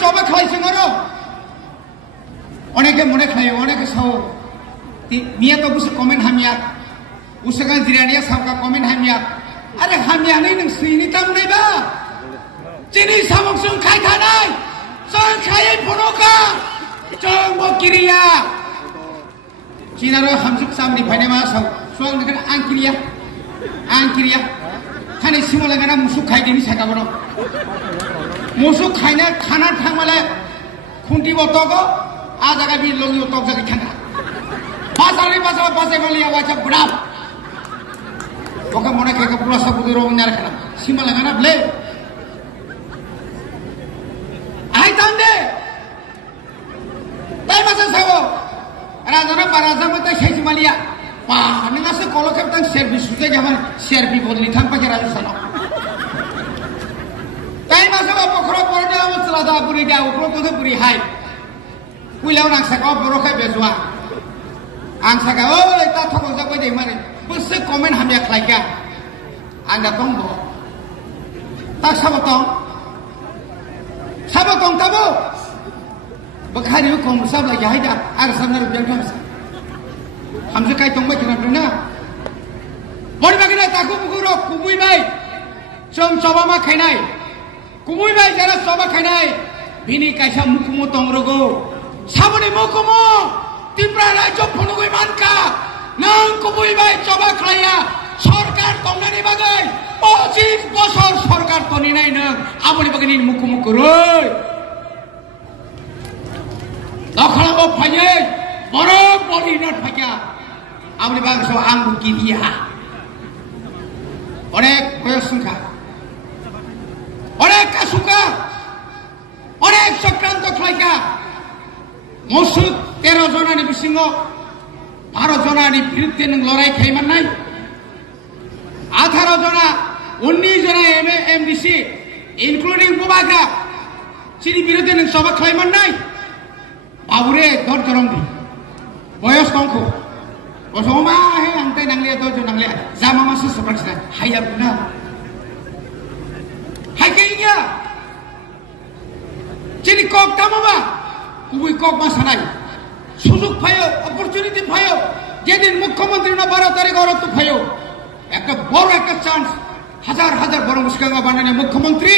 coba kelai sengoro অনেকে মনে খায় অনেকে সাও মিয়া তো বুঝে কমেন্ট হামিয়া উসেগান জিরানিয়া সাউকা কমেন্ট হামিয়া আরে হামিয়া নাই নং সুইনি তাম নাইবা চিনি সামক जों খাই থানাই जों খাই ফনোকা जों বকিরিয়া চিনারো হামজুক সামনি ফাইনে মা সাও সুয়াং নগন আংকিরিয়া খানি সিমলাগানা মুসুক খাই দিনি সাকাবনো মুসুক খাইনা খানা থাংমালে খুন্টি বতগো आजागा भी लोग यो तोक जगह खाना बाजारी बाजार वाली आवाज बड़ा ओका मोने के पूरा सब उधर रोंग ना रखना सीमा लगाना ले आई तांदे ताई मसा सावो राजा ना paraza मत शेष मालिया wah नंगा से कोलो के तंग सर्विस सुते जमान सर्विस बोली थाम पके राजू सनो ताई मसा बाप खरो पड़ने आवत चला दा पूरी दा ऊपर तो पूरी high Wilau nang saka borokai bezwa. Ang saka oi ta thokong sa pwede mane. Buse comment hamya khlaika. Anga tongbo. Tak sabotong. Sabotong tabo. Bakhari kom sab la yaida ar samnar biang kam. Hamse kai tongba kina na. Bori bagina taku buguro kumui bai. Chom soba ma khainai. Kumui bai jara soba khainai. Bini kaisa mukumu tongrogo. সামনে মকমো তিব্রা রাজ্য ফনুগই মানকা নাং কুবুই by চবা খাইয়া সরকার তংনানি বাগাই 25 বছর সরকার তনি নাই নং আমনি বাগানি মুকুমুক রই দখলাবো ফাইয়ে বড় বড়ি নট ফাইয়া আমনি বাগাস আঙ্গুকি দিয়া অনেক বয়স সংখ্যা অনেক কাসুকা অনেক চক্রান্ত খাইকা Musuk 13 jona ni bisingo 12 jona ni biruddhe nang lorai khaiman nai 18 jona 19 jona MDC including Bubaga chini biruddhe nang soba khaiman nai babure dor jorongdi boyos tongko bosoma he angtai nanglia dor jo nanglia jama masu sepaksna hayabna haikainya chini kok tamaba Ubui kok masanai সুযোগ পায়ো opportunity পায়ো যেদিন মুখ্যমন্ত্রী না 12 তারিখ অরত পায়ো একটা বড় একটা চান্স হাজার হাজার বড় মুশকিল বানানো মুখ্যমন্ত্রী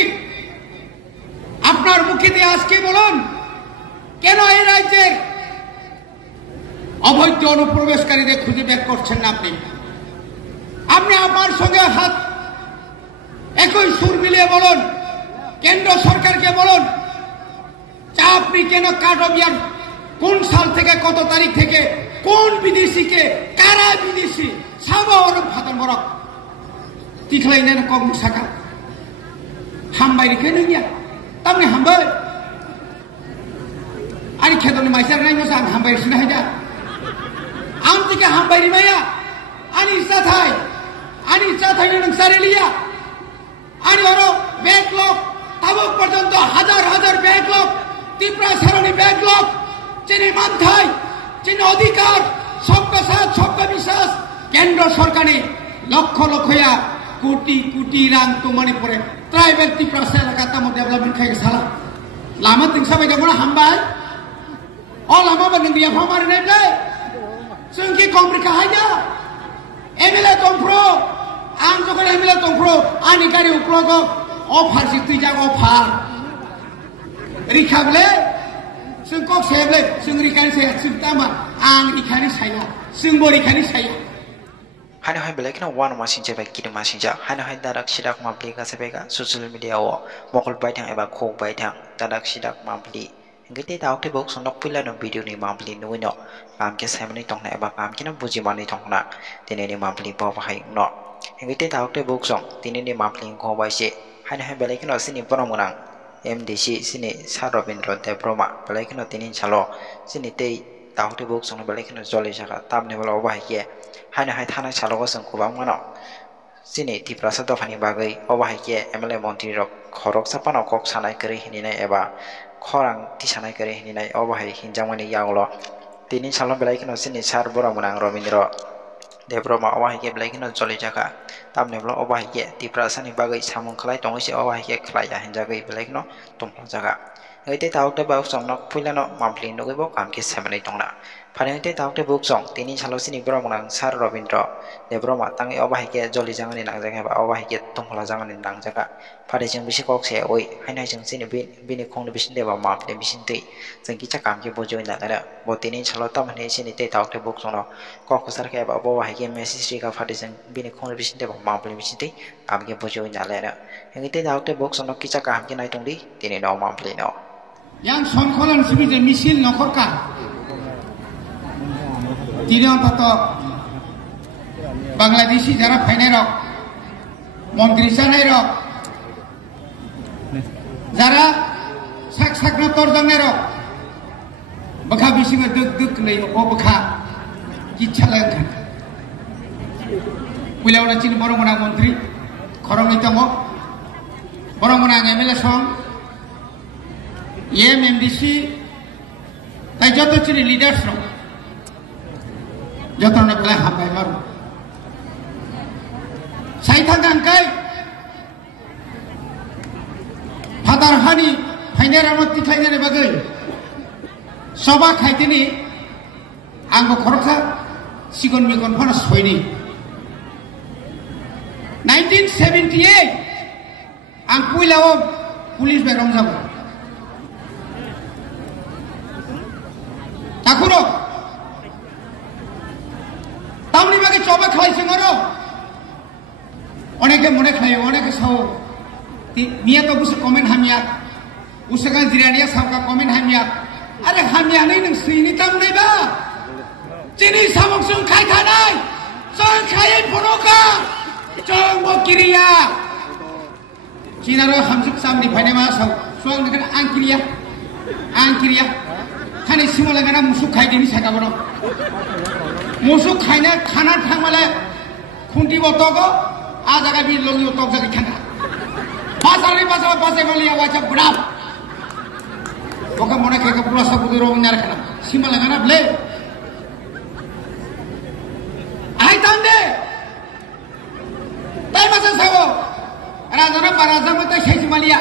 আপনার মুখে দিয়ে আজকে বলুন কেন এই রাজ্যের অবৈধ অনুপ্রবেশকারীদের খুঁজে বের করছেন না আপনি আমার সঙ্গে হাত একই সুর মিলিয়ে বলুন কেন্দ্র সরকারকে বলুন আপনি কেন কাটবিয়ার কোন সাল থেকে কত তারিখ থেকে কোন বিদেশিকে কারা বিদেশি সাবর ফাদান বরক তিখলাইনে কম সাকা হামবাইরিকে নইয়া তামনি হামবাই আনি খেদনি মাইসার নাই মসা হামবাইরি সিনা হাইদা আম থেকে হামবাইরি মাইয়া আনি সাথাই নং সারেলিয়া আনি ওরো ব্যাকলগ তাবক পর্যন্ত হাজার হাজার ব্যাকলগ ত্রিপুরা সারণী ব্যাকলগ চিনি মানথাই চিনি অধিকার সবকা সাথ সবকা বিশ্বাস কেন্দ্র সরকারে লক্ষ লক্ষয়া কোটি কোটি রাং তোমানে পড়ে ট্রাইবেল ত্রিপুরা এলাকা তাম ডেভেলপমেন্ট খাই সালা লামা তিন সাবাই দেবো না হামবাই অ লামা বা নদিয়া ফামারি নাই রে जोंखि कमरिका हाइया एमएलए तंफ्रो आं जखन एमएलए तंफ्रो आंनि गारि उप्लगो अफार जितै जाग अफार रिखाबले जों कक सेबले जों रिखानि साया जों तामा आं रिखानि साया जों बो रिखानि साया हानो हाय बेलेकनो वान मासिंजे बाय किदो मासिंजा हानो हाय दादाक सिदाक माब्लि गासेबेगा ससियेल मिडिया ओ मकल बायथां एबा खौ बायथां दादाक सिदाक माब्लि Ngiti tahu ke box untuk pula no video ni mampli nuino pam ke saya meni tong na eba pam ke na buji mani tong na tini ni mampli bawa hai no ngiti tahu ke box song tini ni mampli ko bai se hai na hai belai ke no sini promunang MDC sini Sarobindro te proma belai ke no tini chalo sini te tahu ke box song belai ke no joli jaka tam ne bala bai ke hai na hai thana chalo ko song ko bang mano sini di prasad fani bagai bai ke MLA Montri rok khorok sapano kok sanai keri hini na eba Khorang tisanai kare hinai obahai hinjamani yanglo tini salon belai kino sini sar bora munang Robindro debroma awahike blaikino joli jaka tamne blo awahike tiprasani bagai samung khlai tongsi awahike khlaya hinjagai blaikino tonglo jaka ite taukte bak songnok puilano mampli nogibo kamke semanai tongna phanete taukte buk song tini salosini bromang sar robindro debroma tangi awahike joli jangani nangjaka ba awahike tonglo jangani nangjaka phare jeng bisi kok se oi hainai jeng sini bini khongni bisin deba mampli bisin tei jeng kicha kamke bojoi na dara bo tini salo tamne sini te taukte buk songno kok sar ke ba awahike message ka phare jeng bini khongni bisin deba mampli bisin tei kamke bojoi na lera ite taukte buk songno kicha kamke nai tongdi tini no mampli no yang সংকলন শিবিরে মিছিল নকরকা তিনি অন্তত বাংলাদেশি যারা ফাইনাই rock মন্ত্রী জানাই rock যারা সাকনা তরজানাই rock বখা বিসিঙে দুক দুক নেই ও বখা ইচ্ছা লাগেন পুইলাওনা চিনি বড়মনা মন্ত্রী খরংনি তঙ্গ বড়মনা এমএলএ সং MDC তাই যত চিনি লিডার্স রং যত না বেলা হামবাই মারু সাইথাং গানকাই ফাদার হানি ফাইনার আমার তিখাইনারে বাগৈ সবা খাইতেনি आंखौ खरखा सिगन मिगन फन सयनि 1978 आं पुइलाव पुलिस बे रंजाबो ताकुरो तामनि बागे चबा खाइसङरो अनेके मने खायो अनेके साव मिया तो बुस कमेन्ट हामिया उसका जिरानिया सावका कमेन्ट हामिया अरे हामिया नै नों सैनि ताम नैबा चिनी सामक जों खायथानाय जों खायै फनका जों बकिरिया चिनारो हामजिक सामनि फायनाय मा साव सुवां नों आंकिरिया खाने सिमला गाना मुसुक खायदिनि सागाबनो मुसुक खायना खाना थांमाले खुंटी बतगो आ जागा बि लंगि तक जागा खाना बाजारनि बाजार बाजाय मालिया वाचा बुडाब ओका मने खायका पुरा सब गुरो नार खाना सिमला गाना ब्ले आइ तांदे ताइ मासा सावो राजाना बाराजा मते खायसि मालिया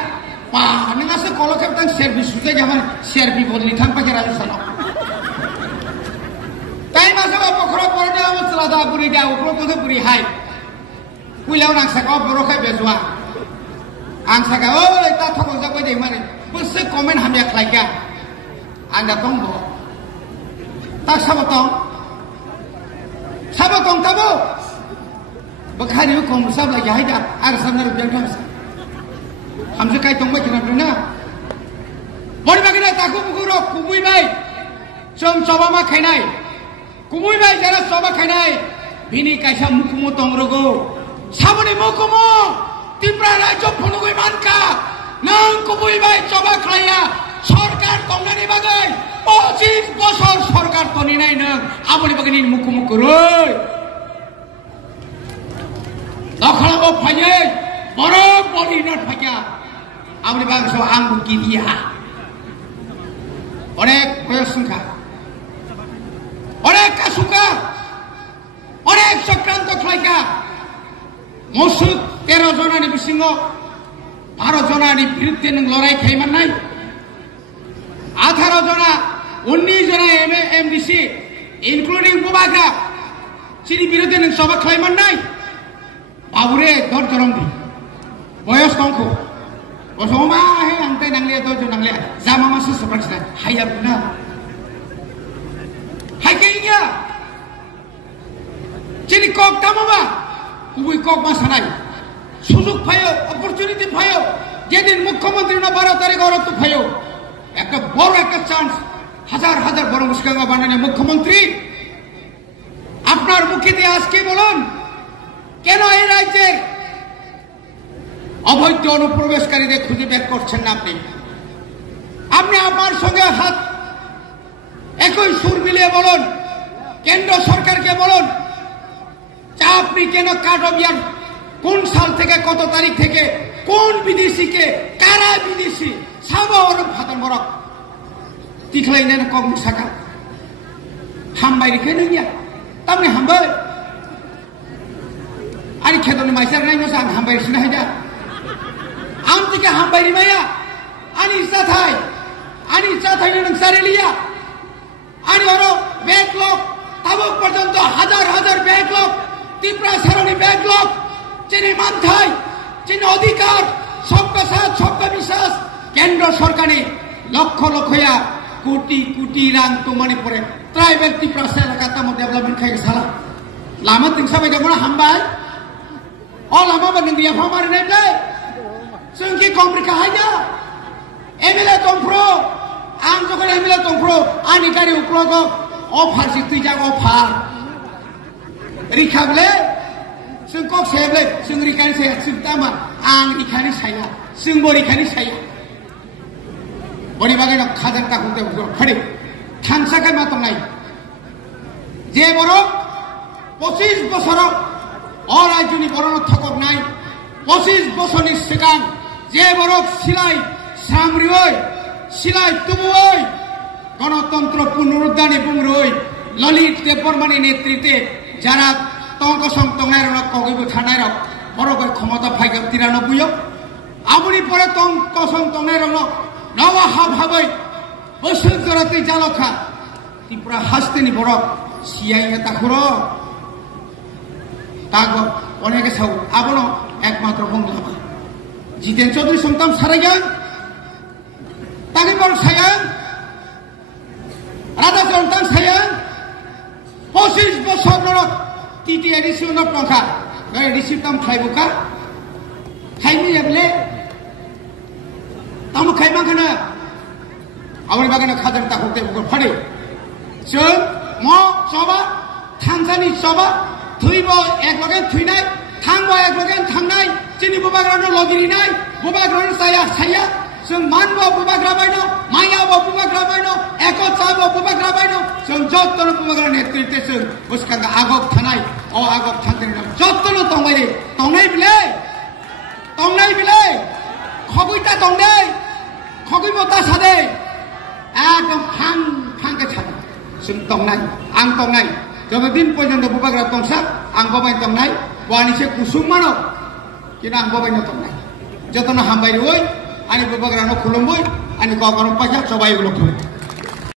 पा नोंगासो कल खेबतां सेरबि सुते गामान सेरबि बदलि थां पाके राजु सानो ताइ मासा बखरो परदे आवसला दा बुरि दा उखरो तो बुरि हाय पुइलाव नांसाका बरखाय बेजुआ आं साका ओइ ता थको जाबाय दे माने बसे कमेन्ट हामिया खायका आं दा दंबो ता साबतं ताबो बखारियो कम साबला याहायदा आर सामनार बेंथाम हमसे काय तंबाय खोनादोंना बरि बागिना ताकु बुगुरो कुमुइबाय जों चबामा खायनाय कुमुइबाय जारा चबा खायनाय बिनि कायसा मुकुमु तंग्रगौ साबनि मुकुमु तिब्रा राज्य फनुगै मानका नों कुमुइबाय चबा खाया सरकार तंगानि बागै 25 बছর सरकार तनि नाय नों आबनि बागिनि मुकुमु करै दखलाबो फायै बरफ बरि नट फाया आमनि बांसो आं बुकिरिया अनेक बयसंखा अनेक कासुका अनेक चक्रांत खायका मुसुक 13 जनानि बिसिङो 12 जनानि बिरुद्धे नों लड़ाई खायमाननाय 18 जना 19 जना MDC इनक्लुडिं बुबागा चिनि बिरुद्धे नों सभा खायमाननाय बाबुरे दर जरंदि बयस कमखौ बसमा हे आंते नांलिया दर नांलिया जामा मासु सब्राखिना हाया बुना हायकेइया चिनि कक तामाबा कुबुइ कक मासानाय सुजुग फायो अपरचुनिटी फायो जेदिन मुख्यमंत्री ना 12 तारिख और तो फायो একটা বড় একটা চান্স হাজার হাজার বড় মুশকিলা বানানে মুখ্যমন্ত্রী আপনার মুখে দিয়ে আজকে বলুন কেন এই রাজ্যের অবৈধ অনুপ্রবেশকারীদের খুঁজে বের করছেন না আপনি আমার সঙ্গে হাত একই সুর মিলিয়ে বলুন কেন্দ্র সরকারকে বলুন যে আপনি কেন কাটবিয়ান কোন সাল থেকে কত তারিখ থেকে কোন বিদেশিকে কারা বিদেশি সাবা ওরম ফাতার মরক তিখলাইনাनो कम साका हामबाय रेखे नोंनिया तामने हामबाय ani khetoni maisar nai mo sang hambai sina haja amtike hambai rimaya ani sathai nang sareliya ani oro backlog tabuk porjonto হাজার backlog ত্রিপুরা সারণী backlog chini manthai chini অধিকার সবকা সাথ সবকা বিশ্বাস কেন্দ্র সরকারে লক্ষ লক্ষয়া কোটি রাং তো মনে পড়ে ট্রাইবেল ত্রিপুরা এলাকা তাম ডেভেলপমেন্ট খাই সালা লামা তিংসা বাই দেবো না হামবাই ও লামা বা নদিয়া ফামার নেই রে जोंखि कमरिका हाया एमएलए दंफ्रो आं जखन एमएलए दंफ्रो आंनि गारि उप्लगो अफार सिक्ति जाग अफार रिखाबले जों कक सेबले जों रिखानि साया जों तामा आं रिखानि साया जों बरिखानि साया बरि बागै न खाजान ताखुते फडि थांसाखाय मा तंनाय जे बरो 25 বছর अ राज्यनि बरन थकबनाय 25 বছরनि सिगां जे बरक सिलाय सामरियै सिलाय तुबुयै गणतंत्र पुनरुद्धारनि बुंग्रोय ललित देबबर्मानि नेतृत्वे যারা তংকসং তংনায় রক কগৈব থানায় রক বড়গৈ ক্ষমতা ফাইগা 93 আমনি পরে তংকসং তংনায় রক নওয়া হাবহাबै বসুন জরাতে জালখা ত্রিপুরা হাসতেনি বড় সিআই তাখুর তাগো অনেকে সাউ আবনো একমাত্র বংলামা জিতেন চৌধুরী সন্তান সারাইগান তাকে বড় সায়ান রাধা সন্তান সায়ান 25 বছর নরক তিতি এডিশন টঙ্কা এডিশন তাম খাইবুকা খাইনি যাবলে তাম খাইমা খানা আমার বাগানে খাজান তাকতে ফড়ে जों म सभा थांसानि सभा थुइब एकलगे थुइनाय थांब एकलगे थांनाय चिनि बुबाग्रानो लगिरिनाय बुबाग्रानो साया जों मानब बुबाग्राबायनो मायाब बुबाग्राबायनो एकचाब बुबाग्राबायनो जों जत्तन बुबाग्रा नेतृत्वे जों बुसखांगा आगक थानाय अ आगक थांदेन जत्तन तंबाय तंनाय बिले खगुइता तंनाय खगुइबता सादे एकदम फांके छादे जों तंनाय आं तंनाय जतदिन पर्यन्त बुबाग्रा तंसा आं बाबाय तंनाय वानिसे कुसुम मानो किना आं बाबायनो तंनाय जतन हामबाय रोय आनि बुबाग्रानो खुलुमबाय आनि गावगानो पाइसा सबाय उलख